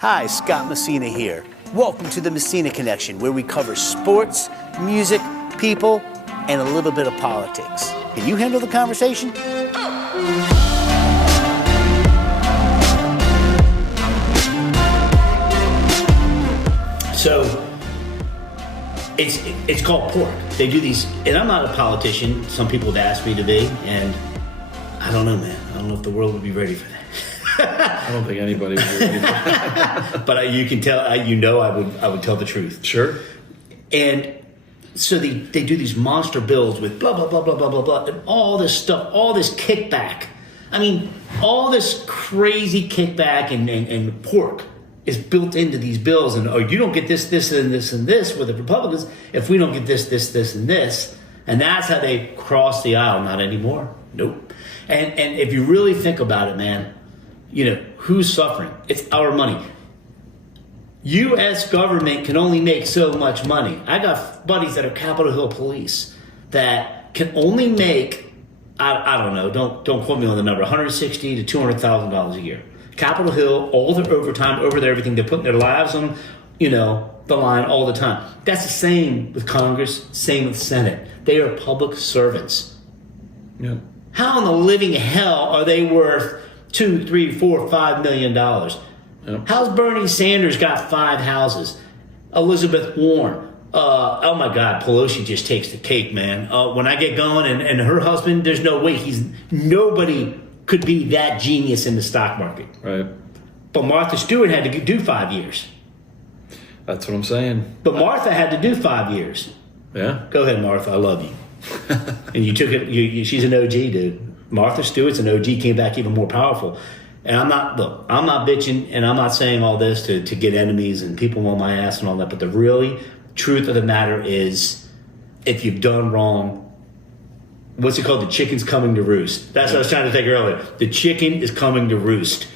Hi, Scott Messina here. Welcome to the Messina Connection, where we cover sports, music, people, and a little bit of politics. Can you handle the conversation? So, it's called pork. They do these, and I'm not a politician. Some people have asked me to be, and I don't know, man. I don't know if the world would be ready for that. I don't think anybody would be ready for that. But you can tell, I would tell the truth. Sure. And so they do these monster bills with blah, blah, blah, blah, blah, blah, blah, and all this stuff, all this kickback. I mean, all this crazy kickback and pork is built into these bills. And, oh, you don't get this, this, and this, and this with the Republicans if we don't get this, this, this, and this. And that's how they cross the aisle. Not anymore. Nope. And if you really think about it, man, you know, who's suffering? It's our money. U.S. government can only make so much money. I got buddies that are Capitol Hill police that can only make, I don't know, don't quote me on the number, $160,000 to $200,000 a year. Capitol Hill, all their overtime, over there, everything, they're putting their lives on, you know, the line all the time. That's the same with Congress, same with the Senate. They are public servants. Yeah. How in the living hell are they worth $2, $3, $4, $5 million? Yep. How's Bernie Sanders got 5 houses? Elizabeth Warren. Oh my God, Pelosi just takes the cake, man. When I get going, and her husband, there's no way nobody could be that genius in the stock market. Right. But Martha Stewart had to do 5 years. That's what I'm saying. But Martha had to do 5 years. Yeah. Go ahead, Martha. I love you. And you took it. She's an OG, dude. Martha Stewart's an OG, came back even more powerful. And I'm not bitching, and I'm not saying all this to get enemies and people on my ass and all that. But the really truth of the matter is, if you've done wrong, what's it called? The chicken's coming to roost. That's what I was trying to think earlier. The chicken is coming to roost.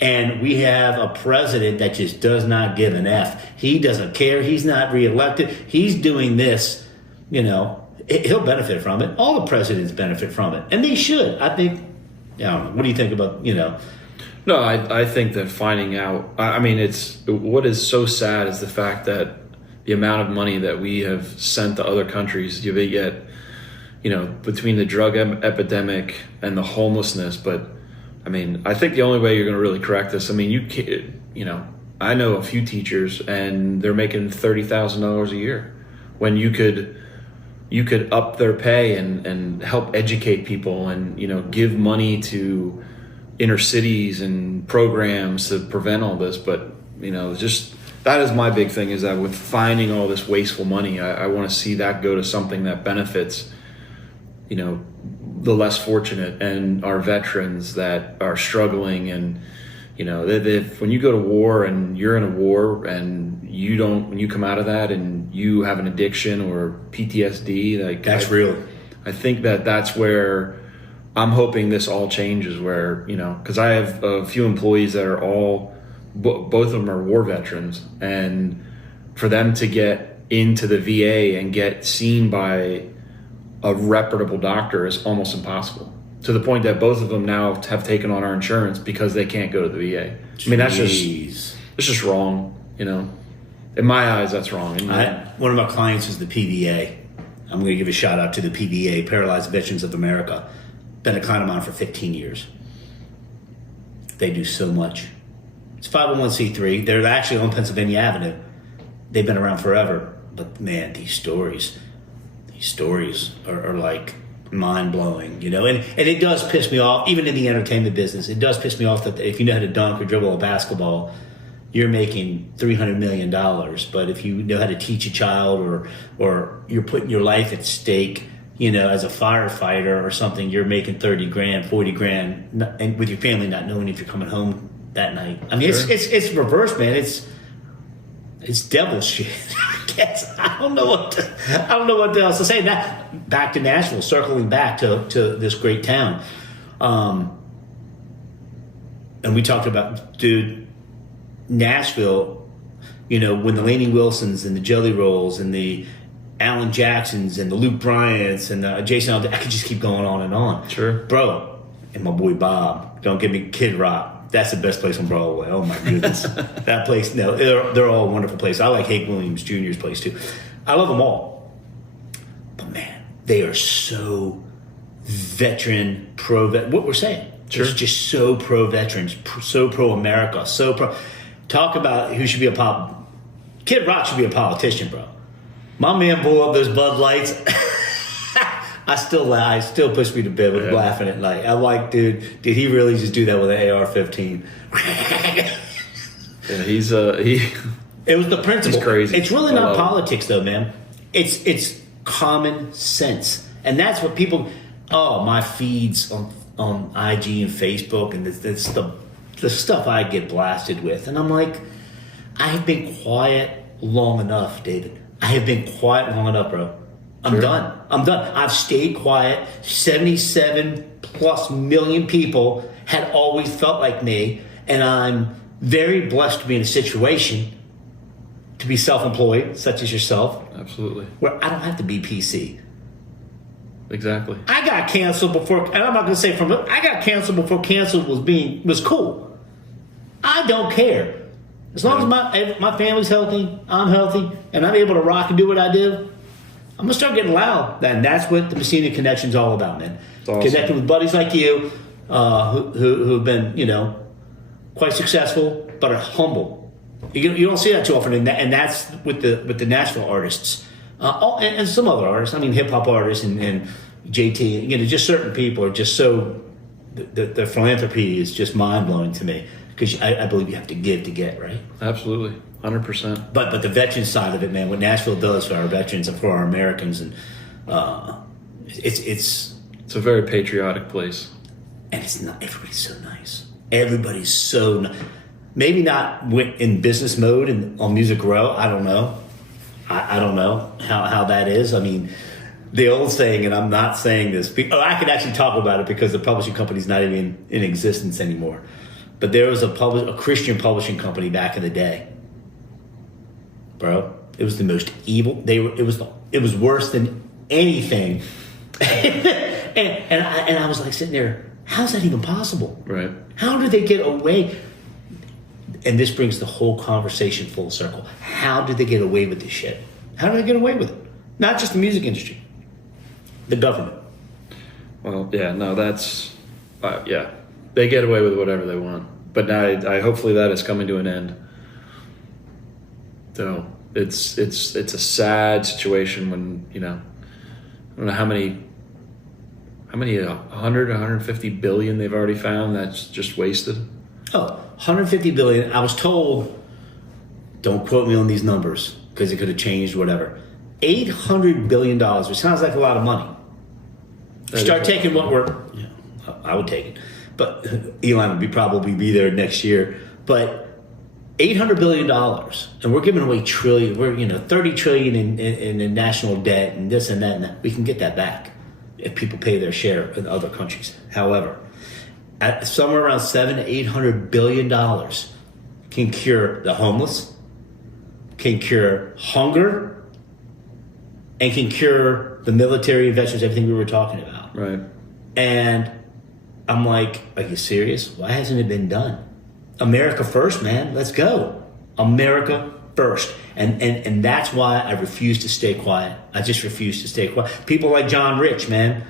And we have a president that just does not give an F. He doesn't care. He's not reelected. He's doing this, you know. He'll benefit from it. All the presidents benefit from it. And they should. I think, I don't know. What do you think about, you know? No, I think that finding out, I mean, what is so sad is the fact that the amount of money that we have sent to other countries, yet, you know, between the drug epidemic and the homelessness. But I mean, I think the only way you're going to really correct this, I mean, you know, I know a few teachers and they're making $30,000 a year when you could up their pay and help educate people and, you know, give money to inner cities and programs to prevent all this. But, you know, just that is my big thing, is that with finding all this wasteful money, I want to see that go to something that benefits, you know, the less fortunate and our veterans that are struggling. And, you know, when you go to war and you're in a war and when you come out of that and you have an addiction or PTSD, like that's real. I think that's where I'm hoping this all changes, where, you know, because I have a few employees that are both of them are war veterans, and for them to get into the VA and get seen by a reputable doctor is almost impossible, to the point that both of them now have taken on our insurance because they can't go to the VA. Jeez. I mean, it's just wrong, you know. In my eyes, that's wrong. One of our clients is the PVA. I'm going to give a shout out to the PVA, Paralyzed Veterans of America. Been a client of mine for 15 years. They do so much. It's 501c3. They're actually on Pennsylvania Avenue. They've been around forever. But man, these stories are like mind-blowing, you know. And it does piss me off, even in the entertainment business. It does piss me off that if you know how to dunk or dribble a basketball, you're making $300 million. But if you know how to teach a child or you're putting your life at stake, you know, as a firefighter or something, you're making 30 grand, 40 grand, and with your family not knowing if you're coming home that night. I mean, sure. It's reverse, man. It's devil shit. I guess I don't know what else to say. That back to Nashville, circling back to this great town, and we talked about, dude, Nashville. You know, when the Lainey Wilsons and the Jelly Rolls and the Alan Jacksons and the Luke Bryants and the Jason, I could just keep going on and on. Sure, bro. And my boy Bob. Don't give me Kid Rock. That's the best place on Broadway. Oh my goodness, that place. No, they're all wonderful places. I like Hank Williams Jr.'s place too. I love them all, but man, they are so veteran pro-vet. What we're saying, Sure. it's just so pro-veterans, so pro-America, so pro. Talk about who should be a Kid Rock should be a politician, bro. My man blew up those Bud Lights. I still push me to bed with laughing at night. I'm like, dude, did he really just do that with an AR-15? Yeah, he. It was the principle. He's crazy. It's really not politics, though, man. It's common sense, and that's what people. Oh, my feeds on IG and Facebook, and this the stuff I get blasted with, and I'm like, I have been quiet long enough, David. I have been quiet long enough, bro. I'm done. I've stayed quiet. 77 plus million people had always felt like me, and I'm very blessed to be in a situation to be self-employed, such as yourself. Absolutely. Where I don't have to be PC. Exactly. I got canceled before, and I'm not going to say I got canceled before canceled was cool. I don't care. As long as my family's healthy, I'm healthy, and I'm able to rock and do what I do, I'm going to start getting loud. And that's what the Messina Connection's all about, man. Awesome. Connecting with buddies like you who've been, quite successful, but are humble. You don't see that too often, and that's with the Nashville artists. And some other artists. I mean, hip-hop artists and JT, just certain people are just so... The philanthropy is just mind-blowing to me. Because I believe you have to give to get, right? Absolutely, 100%. But the veteran side of it, man, what Nashville does for our veterans and for our Americans, and it's a very patriotic place. And it's not. Everybody's so nice. Everybody's so nice. Maybe not in business mode and on Music Row. I don't know. I don't know how that is. I mean, the old saying, and I'm not saying this. I could actually talk about it because the publishing company's not even in existence anymore. But there was a Christian publishing company back in the day, bro. It was the most evil. It was worse than anything. and I was like sitting there. How's that even possible? Right. How did they get away? And this brings the whole conversation full circle. How did they get away with this shit? How did they get away with it? Not just the music industry, the government. Well, yeah, no, that's yeah. They get away with whatever they want, but now I hopefully that is coming to an end. So it's a sad situation when I don't know how many 100 150 billion they've already found that's just wasted. Oh, 150 billion. I was told, don't quote me on these numbers because it could have changed, whatever. $800 billion, which sounds like a lot of money. Start taking what I would take it. But Elon would probably be there next year. But $800 billion, and we're giving away trillion. We're $30 trillion in national debt and this and that and that. We can get that back if people pay their share in other countries. However, at somewhere around $700-800 billion can cure the homeless, can cure hunger, and can cure the military and veterans. Everything we were talking about. Right. And I'm like, are you serious? Why hasn't it been done? America first, man. Let's go. America first. And that's why I refuse to stay quiet. I just refuse to stay quiet. People like John Rich, man.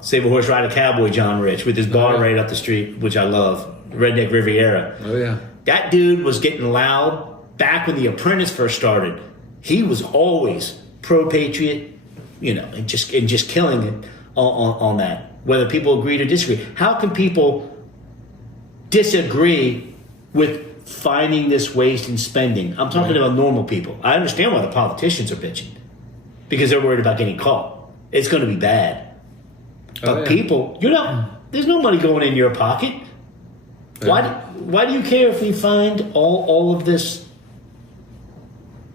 Save a Horse, Ride a Cowboy John Rich with his bar right up the street, which I love. Redneck Riviera. Oh, yeah. That dude was getting loud back when The Apprentice first started. He was always pro-patriot, and just killing it on that. Whether people agree or disagree. How can people disagree with finding this waste and spending? I'm talking about normal people. I understand why the politicians are bitching. Because they're worried about getting caught. It's going to be bad. But people, there's no money going in your pocket. Yeah. Why do you care if we find all of this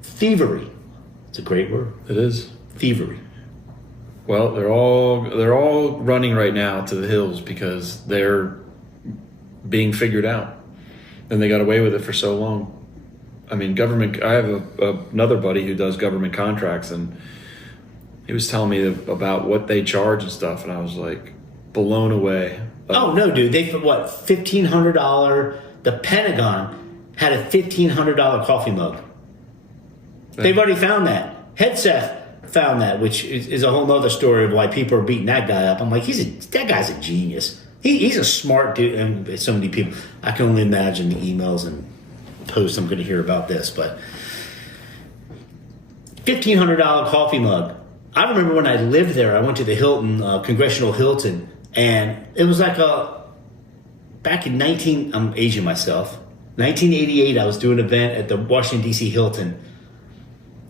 thievery? It's a great word. It is. Thievery. Well, they're all running right now to the hills because they're being figured out, and they got away with it for so long. I mean, government. I have another buddy who does government contracts, and he was telling me about what they charge and stuff, and I was like blown away. Oh no, dude! They what $1,500. The Pentagon had a $1,500 coffee mug. They've already found that. Headset found that, which is a whole other story of why people are beating that guy up. I'm like, that guy's a genius. He's a smart dude, and so many people. I can only imagine the emails and posts I'm going to hear about this, but $1,500 coffee mug. I remember when I lived there, I went to the Hilton, Congressional Hilton, and it was like back in I'm aging myself, 1988, I was doing an event at the Washington, D.C. Hilton.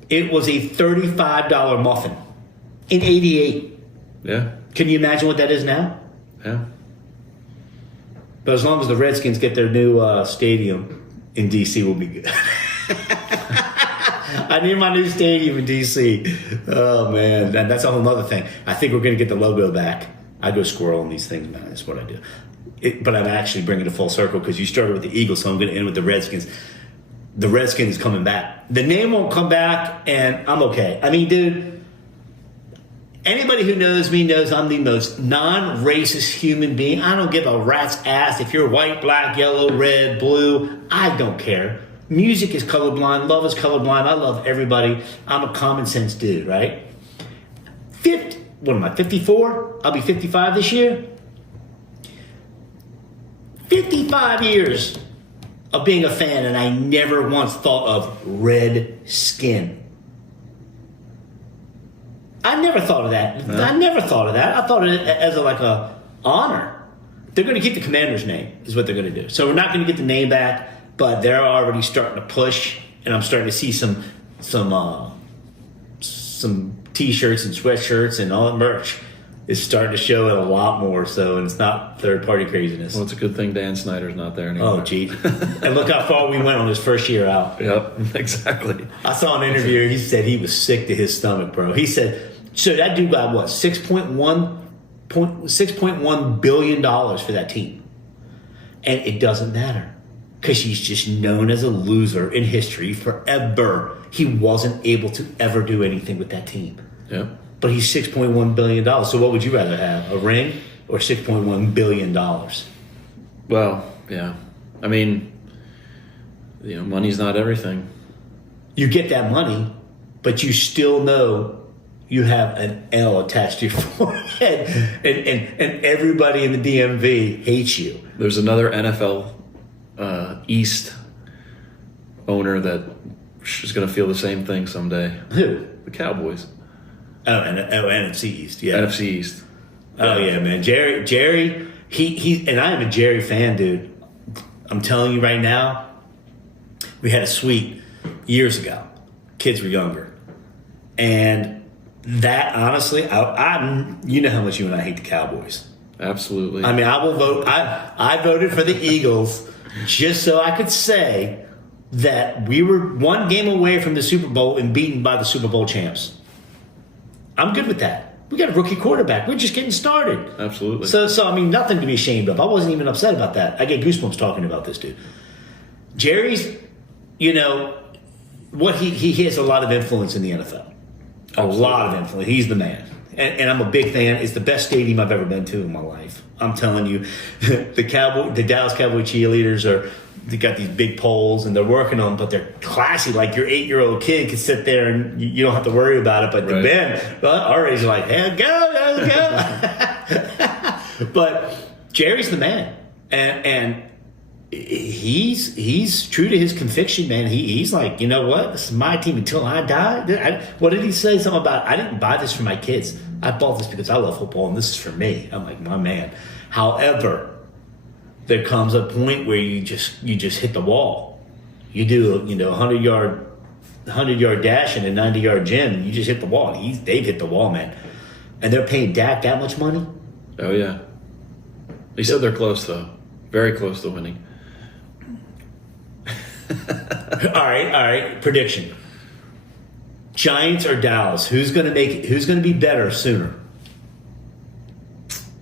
It was a $35 muffin in 88. Yeah. Can you imagine what that is now? Yeah. But as long as the Redskins get their new stadium in D.C., we'll be good. I need my new stadium in D.C. Oh, man. That's a whole other thing. I think we're going to get the logo back. I go squirrel on these things, man. That's what I do. But I'm actually bringing it full circle because you started with the Eagles, so I'm going to end with the Redskins. The Redskins coming back. The name won't come back, and I'm okay. I mean, dude, anybody who knows me knows I'm the most non-racist human being. I don't give a rat's ass if you're white, black, yellow, red, blue. I don't care. Music is colorblind. Love is colorblind. I love everybody. I'm a common sense dude, right? What am I, 54? I'll be 55 this year. 55 years of being a fan, and I never once thought of red skin. I never thought of that. No. I never thought of that. I thought of it as a honor. They're going to keep the Commander's name, is what they're going to do. So we're not going to get the name back, but they're already starting to push, and I'm starting to see some T-shirts and sweatshirts and all that merch is starting to show it a lot more so, and it's not third-party craziness. Well, it's a good thing Dan Snyder's not there anymore. Oh, gee. And look how far we went on his first year out. Yep, exactly. I saw an interview. He said he was sick to his stomach, bro. He said, so that dude got what, $6.1 billion for that team. And it doesn't matter because he's just known as a loser in history forever. He wasn't able to ever do anything with that team. Yep. But he's $6.1 billion. So what would you rather have, a ring or $6.1 billion? Well, yeah. I mean, money's not everything. You get that money, but you still know you have an L attached to your forehead, and everybody in the DMV hates you. There's another NFL East owner that is going to feel the same thing someday. Who? The Cowboys. NFC East, yeah. NFC East. Oh yeah, man. Jerry, he and I am a Jerry fan, dude. I'm telling you right now, we had a suite years ago. Kids were younger. And that honestly, I you know how much you and I hate the Cowboys. Absolutely. I mean, I will vote. I voted for the Eagles just so I could say that we were one game away from the Super Bowl and beaten by the Super Bowl champs. I'm good with that. We got a rookie quarterback. We're just getting started. Absolutely. So I mean, nothing to be ashamed of. I wasn't even upset about that. I get goosebumps talking about this dude. Jerry's, what he has a lot of influence in the NFL. A lot of influence. He's the man. And I'm a big fan. It's the best stadium I've ever been to in my life. I'm telling you, the Dallas Cowboy cheerleaders they got these big poles and they're working on them, but they're classy. Like your 8-year-old kid can sit there and you don't have to worry about it. But the men, our age, are like, hey, go. But Jerry's the man, and he's true to his conviction, man. He's like, you know what? This is my team until I die. What did he say? Something about, I didn't buy this for my kids. I bought this because I love football, and this is for me. I'm like, my man. However, there comes a point where you just hit the wall. You do a 100-yard dash and a 90-yard gym, and you just hit the wall. They've hit the wall, man. And they're paying Dak that much money? Oh, yeah. He said they're close, though. Very close to winning. All right. Prediction. Giants or Dallas? Who's going to be better sooner?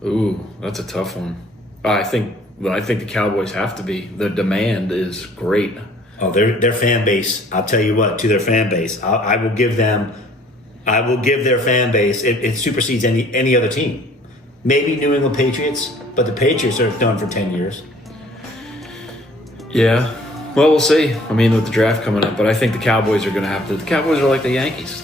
Ooh, that's a tough one. I think the Cowboys have to be. The demand is great. Oh, their fan base. I'll tell you what. To their fan base, I will give their fan base. It supersedes any other team. Maybe New England Patriots, but the Patriots are done for 10 years. Yeah. Well, we'll see. I mean, with the draft coming up, but I think the Cowboys are going to have to. The Cowboys are like the Yankees.